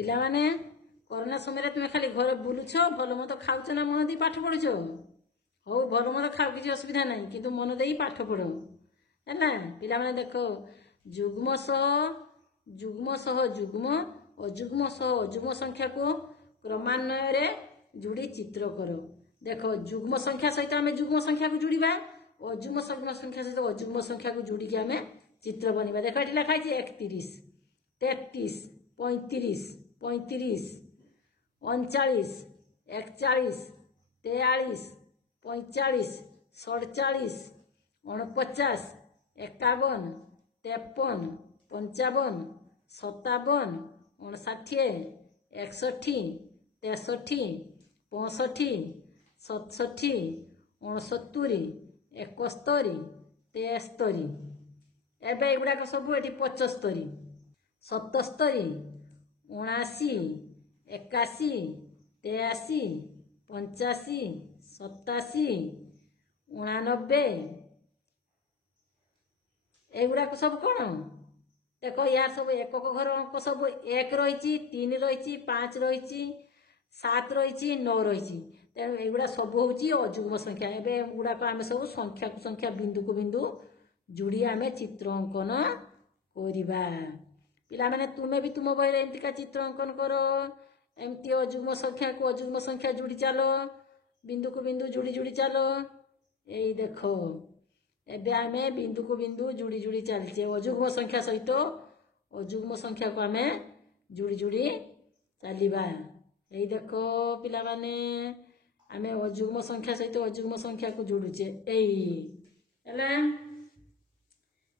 पिला माने कोरोना समय तुम खाली घर बुलुछ भल मत खाऊ ना मन दे पाठ पढ़ुच हो भल मत खाओ किसी असुविधा ना कि मन दे पाठ पढ़ है पिला माने देख जुग्म सह जुग्म अजुग्म सह अजुग्म संख्या को क्रमान्वय जोड़ी चित्र कर देख जुग्म संख्या सहित आम जुग्म संख्या को जोड़ा अजुग्म संख्या सहित अजुग्म संख्या को जोड़ी आम चित्र बनवा देख ये लिखाई 31 33 35 35 39 41 43 45 47 49 51 53 55 57 59 61 63 65 67 69 71 73 एबे एगुड़ाक सब ये 75 77 79 81 83 85 87 89 एगुड़ाक सब कौन देख यार सब एकक घर अंक सब 1 रही 3 रही 5 रही 7 रही 9 रही तेणु एगुड़ा सब हूँ अजुग्म संख्या एवं गुड़ाक आम सब संख्या को संख्या बिंदु को बिंदु जोड़ी आम चित्र अंकन करवा पिला माने तुम्हें भी तुम बही एमतीका चित्र अंकन कर एमती अजुग्म संख्या को अजुग्म संख्या जोड़ी चलो बिंदु को बिंदु जोड़ी जोड़ी चलो यही देख एबे आम बिंदु को बिंदु जोड़ी जोड़ी चलचे अजुग्म संख्या सहित अजुग्म संख्या को आम जोड़ी जोड़ी चलवा यही देख पिला माने आम अजुग्म संख्या सहित अजुग्म संख्या को जोड़ुचे यही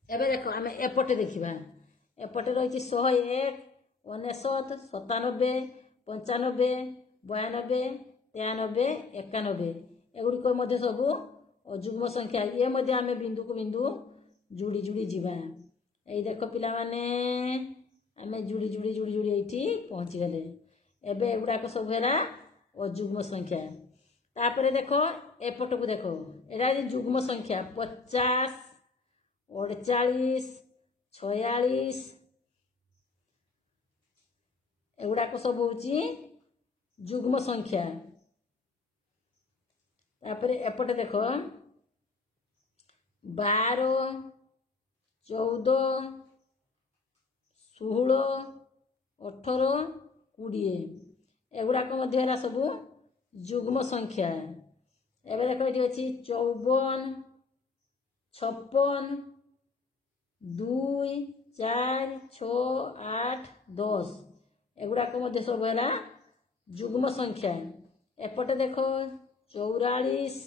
एबे देख आम एपटे देखा एपटे रही 101 99 97 95 92 93 91 एगुड़िक मध्य सब अजुग्म संख्या ये मध्य आम बिंदु को बिंदु जोड़ी जोड़ी जीवा यही देख पिला माने आम जोड़ी जोड़ी जोड़ी जोड़ी ये पहुँची गले एबे एगुड़ाक सब है अजुग्म संख्या तापर देख एपट को देख एटा जुग्म संख्या 50 48 46 एगुड़ाक सब हूँ जुग्म संख्या तापर एपटे देख 12 14 16 18 20 एगुड़ाक मध्य सब जुग्म संख्या एवं देख ये अच्छी 54 56 2 4 6 8 10 एगुड़ाक मध्य सब है जुग्म संख्या एपटे देख 44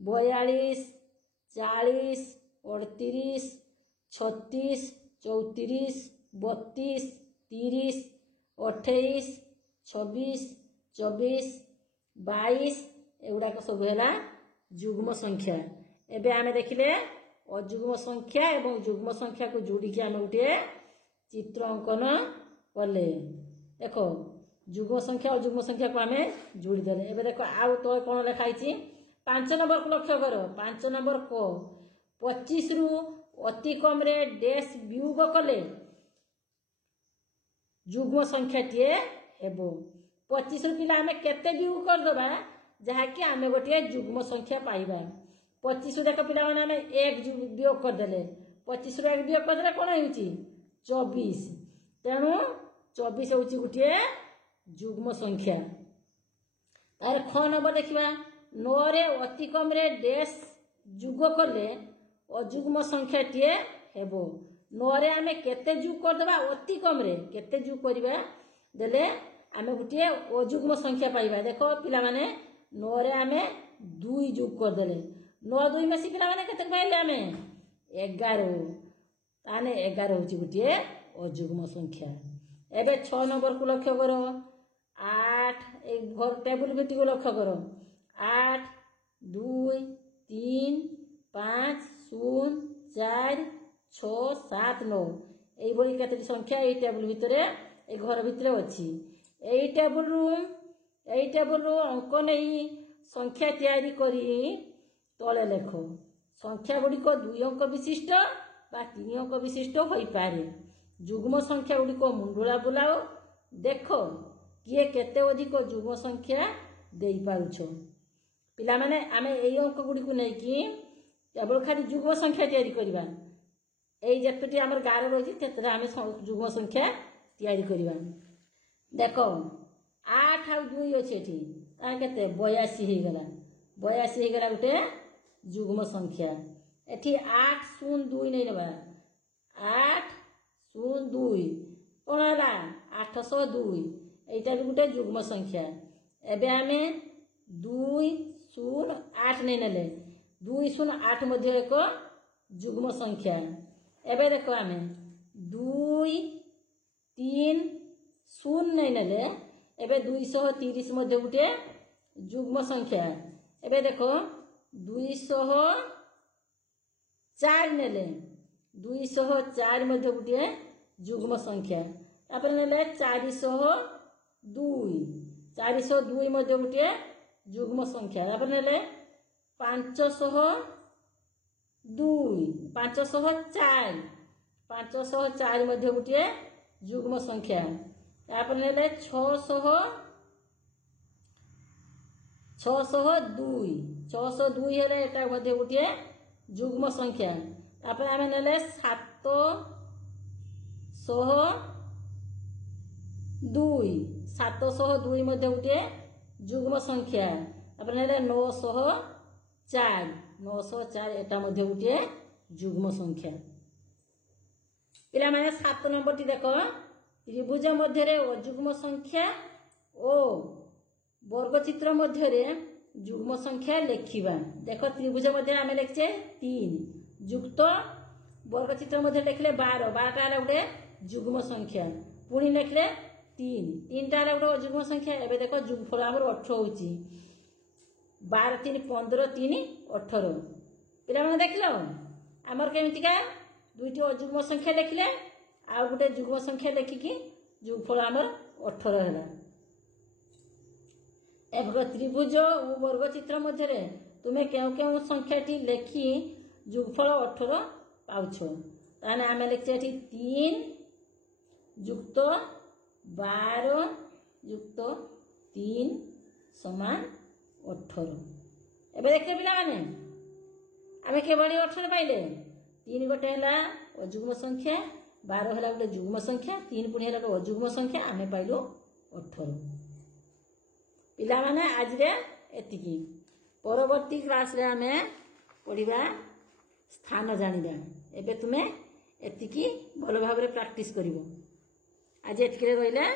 42 40 38 36 34 32 30 28 26 24 22 एगुड़ाक सब है जुग्म संख्या एबे आमे देखिले अजुग्म संख्या एवं जुग्म संख्या को जोड़ी आम गोटे चित्र अंकन कले देख जुग्म संख्या अजुग्म संख्या को आम जोड़ी देले एबे देख आउ तो कौन लिखाई 5 नंबर को लक्ष्य कर 5 नंबर को 25 रु अति कम रे डेस वियोग कले जुग्म संख्या टीए हेबो 25 रु पिला आम केते वियोग कर दबा जहाँकि आम गोटे जुग्म संख्या पाइबा 25 देख पिला आम 1 वियोग करदे 25 रु 1 वियोग करदे कौन हो 24 तेणु 24 हूँ गोटे जुग्म संख्या तार ख नंबर देखा 9 रे अति कम रे डेस जुग कले अजुग्म संख्या टीए हेबो 9 रे आम केते जुग करदबा अति कम रे केते जुग करबा देले आम गोटे अजुग्म संख्या पाइबा देख पिला माने 9 रे आम 2 जुग करदे 9 2 मिसी पिला माने केते पाइले आम 11 ताने 11 हूँ गोटे अजुग्म संख्या एबे 6 नंबर को लक्ष्य कर 8 एक घर टेबुल बेटी को लक्ष्य कर 8 2 3 5 0 4 6 7 9 यही केतटी संख्या ये टेबुल भितर ए घर भितर अच्छी यही टेबुल रु अंक नहीं संख्या तैयारी करी तले लेख संख्या गुड़िक 2 अंक विशिष्ट बा 3 अंक विशिष्ट हो पारे जुग्म संख्या गुड़िक मुंडुला बुलाओ देख किए केते अधिक जुग्म संख्या दे पारुछ पिला माने आमे एई अंक गुडी को नै कि केवल खाली जुग्म संख्या तैयारी करबा एई जेतटी हमर गार रही तेतरा आमे जुग्म संख्या तैयारी करबा देखो 8 आ 2 अछि एठी ता केते 82 हे गला 82 हे गला गुटे जुग्म संख्या एठी 8 0 2 नै नेबा 8 0 2 कोन हला 802 एटा भी गुटे जुग्म संख्या एबे आमे 2 0 8 नै नेले 2 0 8 मध्ये एक जुग्म संख्या एबे देखो आमे 2 3 0 नै नेले एबे 230 मध्ये गुटे जुग्म संख्या एबे देखो 204 नेले 204 मध्ये गुटे जुग्म संख्या तापर नेले 402 मध्ये गुटे जुग्म संख्या तापर नेले 504 मध्ये गुटे जुग्म संख्या तापर नेले 602 हेले एटा मध्ये गुटे जुग्म संख्या तापर आमे नेले 702 मध्ये गुटे जुग्म संख्या तापर नेले 904 एटा मध्ये गुटे जुग्म संख्या पिला माने 7 नंबर टी देखो त्रिभुज मध्य रे अजुग्म संख्या ओ वर्गचित्र मध्य रे जुग्म संख्या लेखिबा देखो त्रिभुज मध्य आमे लेखचे 3 युक्त वर्गचित्र मध्य लेखले 12 टा हला गुटे जुग्म संख्या पुणी लेखले 3 टा हला गुटे अजुग्म संख्या एबे देखो जुगफल हमर 18 होची 12 3 15 3 18 पिला माने देखलो हमर केमितिका दुईटी अजुग्म संख्या लेखले आ गुटे जुग्म संख्या लेखिकी जुगफल हमर 18 हला एक त्रिभुज और वर्गचित्र मध्य रे तुमे केउ केउ संख्याटी लेखि जुगफल 18 पाउछ ताने आमे लेखचे एठी 3 युक्त 12 युक्त 3 समान 18 एबे देखले पिला माने आमे केबळी 18 पाइले 3 गोटे हला अजुग्म संख्या 12 हला गोटे जुग्म संख्या 3 पुणी हला गोटे अजुग्म संख्या आमे पाइलो 18 पिला माने आज रे एतिकी परवर्ती क्लास रे आमे पढिबा स्थान जानिबा एबे तुमे एतिकी भलो भाबरे प्रैक्टिस करिवो आज एतिकी रे रहिला।